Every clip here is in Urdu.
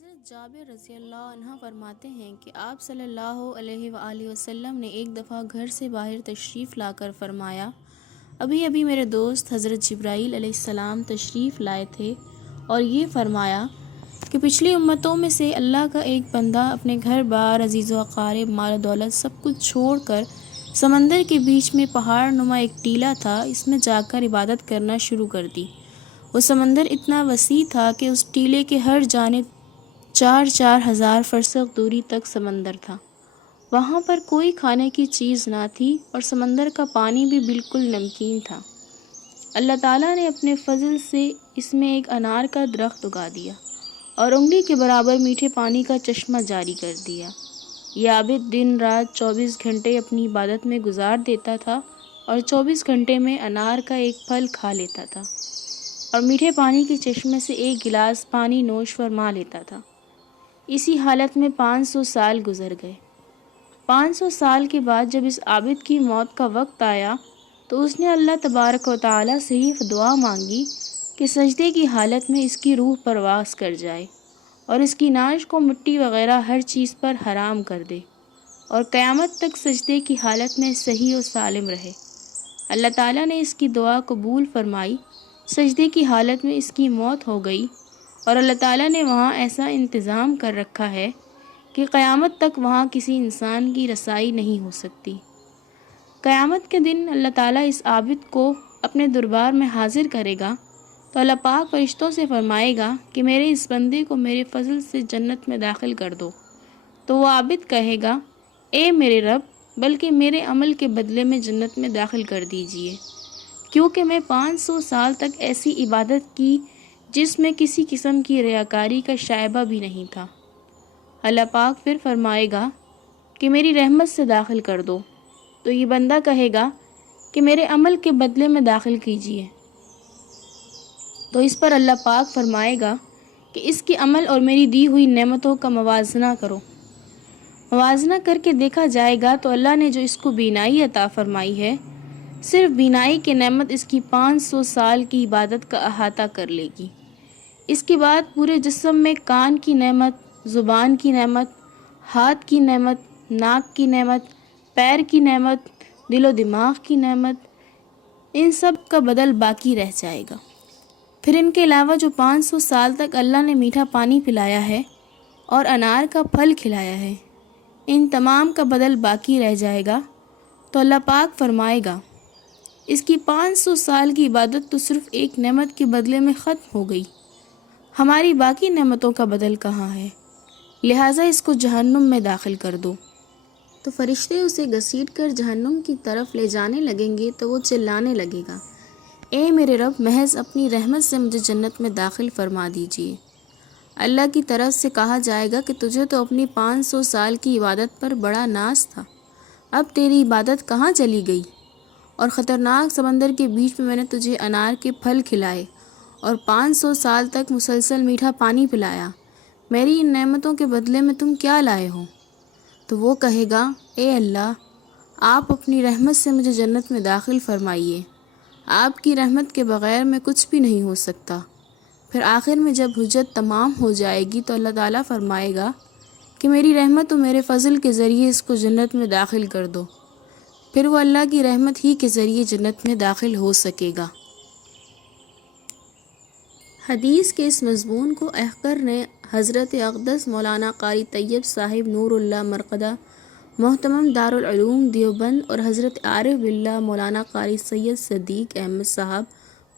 حضرت جابر رضی اللہ عنہ فرماتے ہیں کہ آپ صلی اللہ علیہ وآلہ وسلم نے ایک دفعہ گھر سے باہر تشریف لا کر فرمایا، ابھی ابھی میرے دوست حضرت جبرائیل علیہ السلام تشریف لائے تھے اور یہ فرمایا کہ پچھلی امتوں میں سے اللہ کا ایک بندہ اپنے گھر بار، عزیز و اقارب، مال و دولت سب کچھ چھوڑ کر سمندر کے بیچ میں پہاڑ نما ایک ٹیلہ تھا، اس میں جا کر عبادت کرنا شروع کر دی۔ وہ سمندر اتنا وسیع تھا کہ اس ٹیلے کے ہر جانب 4,000 فرسخ دوری تک سمندر تھا۔ وہاں پر کوئی کھانے کی چیز نہ تھی اور سمندر کا پانی بھی بالکل نمکین تھا۔ اللہ تعالیٰ نے اپنے فضل سے اس میں ایک انار کا درخت اگا دیا اور انگلی کے برابر میٹھے پانی کا چشمہ جاری کر دیا۔ یہ عابد دن رات 24 گھنٹے اپنی عبادت میں گزار دیتا تھا اور 24 گھنٹے میں انار کا ایک پھل کھا لیتا تھا اور میٹھے پانی کے چشمے سے ایک گلاس پانی نوش فرما لیتا تھا۔ اسی حالت میں 500 سال گزر گئے۔ 500 سال کے بعد جب اس عابد کی موت کا وقت آیا تو اس نے اللہ تبارک و تعالیٰ سے یہ دعا مانگی کہ سجدے کی حالت میں اس کی روح پرواز کر جائے اور اس کی ناش کو مٹی وغیرہ ہر چیز پر حرام کر دے اور قیامت تک سجدے کی حالت میں صحیح و سالم رہے۔ اللہ تعالیٰ نے اس کی دعا قبول فرمائی۔ سجدے کی حالت میں اس کی موت ہو گئی اور اللہ تعالیٰ نے وہاں ایسا انتظام کر رکھا ہے کہ قیامت تک وہاں کسی انسان کی رسائی نہیں ہو سکتی۔ قیامت کے دن اللہ تعالیٰ اس عابد کو اپنے دربار میں حاضر کرے گا تو اللہ پاک فرشتوں سے فرمائے گا کہ میرے اس بندے کو میرے فضل سے جنت میں داخل کر دو، تو وہ عابد کہے گا، اے میرے رب، بلکہ میرے عمل کے بدلے میں جنت میں داخل کر دیجئے، کیونکہ میں 500 سال تک ایسی عبادت کی جس میں کسی قسم کی ریاکاری کا شائبہ بھی نہیں تھا۔ اللہ پاک پھر فرمائے گا کہ میری رحمت سے داخل کر دو، تو یہ بندہ کہے گا کہ میرے عمل کے بدلے میں داخل کیجئے، تو اس پر اللہ پاک فرمائے گا کہ اس کے عمل اور میری دی ہوئی نعمتوں کا موازنہ کرو۔ موازنہ کر کے دیکھا جائے گا تو اللہ نے جو اس کو بینائی عطا فرمائی ہے، صرف بینائی کی نعمت اس کی 500 سال کی عبادت کا احاطہ کر لے گی۔ اس کے بعد پورے جسم میں کان کی نعمت، زبان کی نعمت، ہاتھ کی نعمت، ناک کی نعمت، پیر کی نعمت، دل و دماغ کی نعمت، ان سب کا بدل باقی رہ جائے گا۔ پھر ان کے علاوہ جو 500 سال تک اللہ نے میٹھا پانی پلایا ہے اور انار کا پھل کھلایا ہے، ان تمام کا بدل باقی رہ جائے گا، تو اللہ پاک فرمائے گا، اس کی 500 سال کی عبادت تو صرف ایک نعمت کے بدلے میں ختم ہو گئی، ہماری باقی نعمتوں کا بدل کہاں ہے؟ لہٰذا اس کو جہنم میں داخل کر دو۔ تو فرشتے اسے گھسیٹ کر جہنم کی طرف لے جانے لگیں گے تو وہ چلانے لگے گا، اے میرے رب، محض اپنی رحمت سے مجھے جنت میں داخل فرما دیجئے۔ اللہ کی طرف سے کہا جائے گا کہ تجھے تو اپنی 500 سال کی عبادت پر بڑا ناز تھا، اب تیری عبادت کہاں چلی گئی؟ اور خطرناک سمندر کے بیچ میں نے تجھے انار کے پھل کھلائے اور 500 سال تک مسلسل میٹھا پانی پلایا، میری ان نعمتوں کے بدلے میں تم کیا لائے ہو؟ تو وہ کہے گا، اے اللہ، آپ اپنی رحمت سے مجھے جنت میں داخل فرمائیے، آپ کی رحمت کے بغیر میں کچھ بھی نہیں ہو سکتا۔ پھر آخر میں جب حجت تمام ہو جائے گی تو اللہ تعالیٰ فرمائے گا کہ میری رحمت و میرے فضل کے ذریعے اس کو جنت میں داخل کر دو، پھر وہ اللہ کی رحمت ہی کے ذریعے جنت میں داخل ہو سکے گا۔ حدیث کے اس مضمون کو احقر نے حضرت اقدس مولانا قاری طیب صاحب نور اللہ مرقدہ محتمم دارالعلوم دیوبند اور حضرت عارف باللہ مولانا قاری سید صدیق احمد صاحب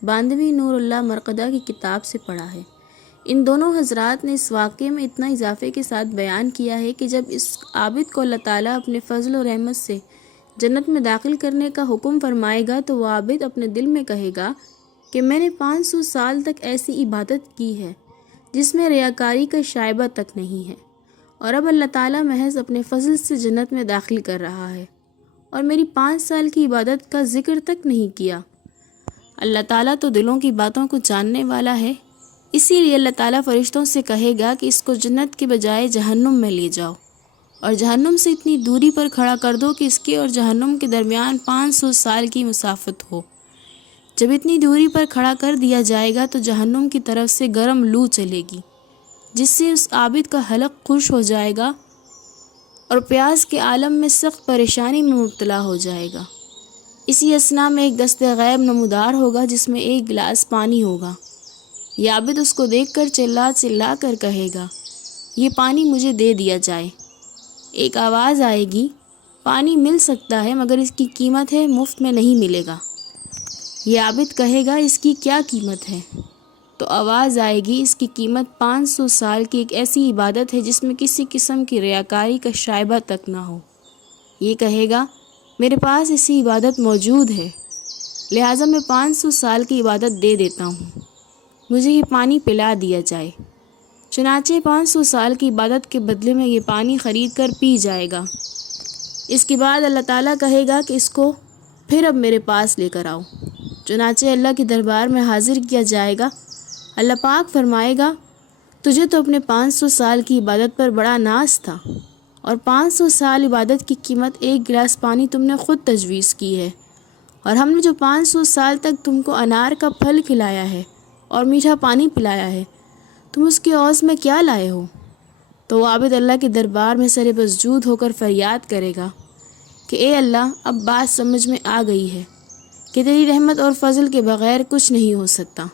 باندھوی نور اللہ مرقدہ کی کتاب سے پڑھا ہے۔ ان دونوں حضرات نے اس واقعے میں اتنا اضافے کے ساتھ بیان کیا ہے کہ جب اس عابد کو اللہ تعالیٰ اپنے فضل و رحمت سے جنت میں داخل کرنے کا حکم فرمائے گا تو وہ عابد اپنے دل میں کہے گا کہ میں نے 500 سال تک ایسی عبادت کی ہے جس میں ریاکاری کا شائبہ تک نہیں ہے، اور اب اللہ تعالیٰ محض اپنے فضل سے جنت میں داخل کر رہا ہے اور میری 5 سال کی عبادت کا ذکر تک نہیں کیا۔ اللہ تعالیٰ تو دلوں کی باتوں کو جاننے والا ہے، اسی لیے اللہ تعالیٰ فرشتوں سے کہے گا کہ اس کو جنت کے بجائے جہنم میں لے جاؤ اور جہنم سے اتنی دوری پر کھڑا کر دو کہ اس کے اور جہنم کے درمیان 500 سال کی مسافت ہو۔ جب اتنی دوری پر کھڑا کر دیا جائے گا تو جہنم کی طرف سے گرم لو چلے گی، جس سے اس عابد کا حلق خوش ہو جائے گا اور پیاس کے عالم میں سخت پریشانی میں مبتلا ہو جائے گا۔ اسی اثنا میں ایک دست غیب نمودار ہوگا جس میں ایک گلاس پانی ہوگا۔ یہ عابد اس کو دیکھ کر چلا چلا کر کہے گا، یہ پانی مجھے دے دیا جائے۔ ایک آواز آئے گی، پانی مل سکتا ہے مگر اس کی قیمت ہے، مفت میں نہیں ملے گا۔ یہ عابد کہے گا، اس کی کیا قیمت ہے؟ تو آواز آئے گی، اس کی قیمت 500 سال کی ایک ایسی عبادت ہے جس میں کسی قسم کی ریاکاری کا شائبہ تک نہ ہو۔ یہ کہے گا، میرے پاس ایسی عبادت موجود ہے، لہٰذا میں 500 سال کی عبادت دے دیتا ہوں، مجھے یہ پانی پلا دیا جائے۔ چنانچہ 500 سال کی عبادت کے بدلے میں یہ پانی خرید کر پی جائے گا۔ اس کے بعد اللہ تعالیٰ کہے گا کہ اس کو پھر اب میرے پاس لے کر آؤ۔ چنانچہ اللہ کے دربار میں حاضر کیا جائے گا۔ اللہ پاک فرمائے گا، تجھے تو اپنے 500 سال کی عبادت پر بڑا ناز تھا، اور 500 سال عبادت کی قیمت ایک گلاس پانی تم نے خود تجویز کی ہے، اور ہم نے جو 500 سال تک تم کو انار کا پھل کھلایا ہے اور میٹھا پانی پلایا ہے، تم اس کے عوض میں کیا لائے ہو؟ تو وہ عابد اللہ کے دربار میں سر مسجود ہو کر فریاد کرے گا کہ اے اللہ، اب بات سمجھ میں آ گئی ہے کہ تیری رحمت اور فضل کے بغیر کچھ نہیں ہو سکتا۔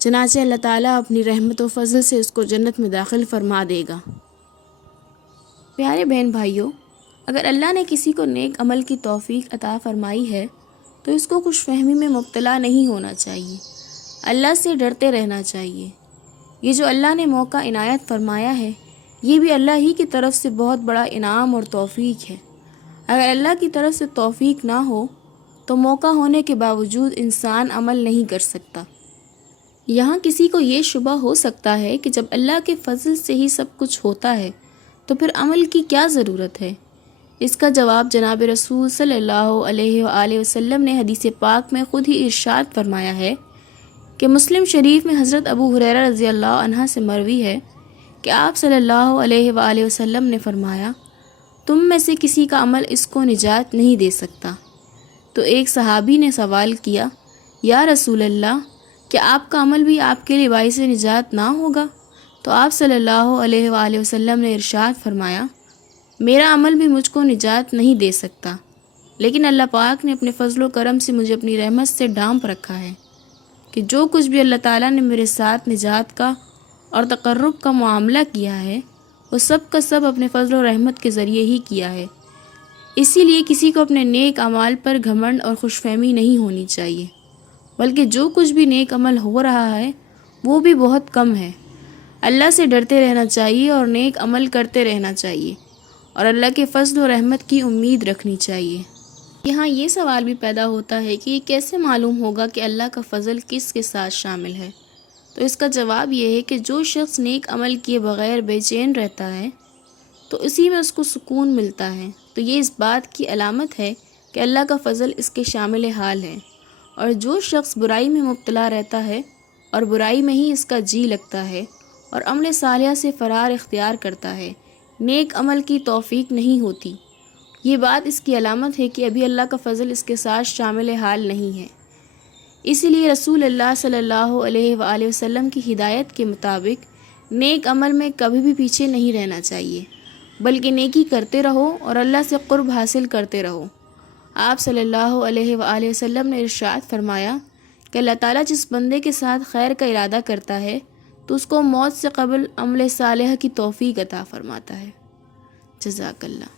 چنانچہ اللہ تعالیٰ اپنی رحمت و فضل سے اس کو جنت میں داخل فرما دے گا۔ پیارے بہن بھائیوں، اگر اللہ نے کسی کو نیک عمل کی توفیق عطا فرمائی ہے تو اس کو خوش فہمی میں مبتلا نہیں ہونا چاہیے، اللہ سے ڈرتے رہنا چاہیے۔ یہ جو اللہ نے موقع عنایت فرمایا ہے، یہ بھی اللہ ہی کی طرف سے بہت بڑا انعام اور توفیق ہے۔ اگر اللہ کی طرف سے توفیق نہ ہو تو موقع ہونے کے باوجود انسان عمل نہیں کر سکتا۔ یہاں کسی کو یہ شبہ ہو سکتا ہے کہ جب اللہ کے فضل سے ہی سب کچھ ہوتا ہے تو پھر عمل کی کیا ضرورت ہے؟ اس کا جواب جناب رسول صلی اللہ علیہ وآلہ وسلم نے حدیث پاک میں خود ہی ارشاد فرمایا ہے کہ مسلم شریف میں حضرت ابو ہریرہ رضی اللہ عنہ سے مروی ہے کہ آپ صلی اللہ علیہ وآلہ وسلم نے فرمایا، تم میں سے کسی کا عمل اس کو نجات نہیں دے سکتا۔ تو ایک صحابی نے سوال کیا، یا رسول اللہ، کیا آپ کا عمل بھی آپ کے لیے باعث نجات نہ ہوگا؟ تو آپ صلی اللہ علیہ وآلہ وسلم نے ارشاد فرمایا، میرا عمل بھی مجھ کو نجات نہیں دے سکتا، لیکن اللہ پاک نے اپنے فضل و کرم سے مجھے اپنی رحمت سے ڈھانپ رکھا ہے کہ جو کچھ بھی اللہ تعالیٰ نے میرے ساتھ نجات کا اور تقرب کا معاملہ کیا ہے، وہ سب کا سب اپنے فضل و رحمت کے ذریعے ہی کیا ہے۔ اسی لیے کسی کو اپنے نیک اعمال پر گھمنڈ اور خوش فہمی نہیں ہونی چاہیے، بلکہ جو کچھ بھی نیک عمل ہو رہا ہے وہ بھی بہت کم ہے۔ اللہ سے ڈرتے رہنا چاہیے اور نیک عمل کرتے رہنا چاہیے، اور اللہ کے فضل و رحمت کی امید رکھنی چاہیے۔ یہاں یہ سوال بھی پیدا ہوتا ہے کہ یہ کیسے معلوم ہوگا کہ اللہ کا فضل کس کے ساتھ شامل ہے؟ تو اس کا جواب یہ ہے کہ جو شخص نیک عمل کیے بغیر بے چین رہتا ہے تو اسی میں اس کو سکون ملتا ہے، تو یہ اس بات کی علامت ہے کہ اللہ کا فضل اس کے شامل حال ہے۔ اور جو شخص برائی میں مبتلا رہتا ہے اور برائی میں ہی اس کا جی لگتا ہے اور عمل صالحہ سے فرار اختیار کرتا ہے، نیک عمل کی توفیق نہیں ہوتی، یہ بات اس کی علامت ہے کہ ابھی اللہ کا فضل اس کے ساتھ شامل حال نہیں ہے۔ اسی لیے رسول اللہ صلی اللہ علیہ وآلہ وسلم کی ہدایت کے مطابق نیک عمل میں کبھی بھی پیچھے نہیں رہنا چاہیے، بلکہ نیکی کرتے رہو اور اللہ سے قرب حاصل کرتے رہو۔ آپ صلی اللہ علیہ وآلہ وسلم نے ارشاد فرمایا کہ اللہ تعالیٰ جس بندے کے ساتھ خیر کا ارادہ کرتا ہے تو اس کو موت سے قبل عمل صالح کی توفیق عطا فرماتا ہے۔ جزاک اللہ۔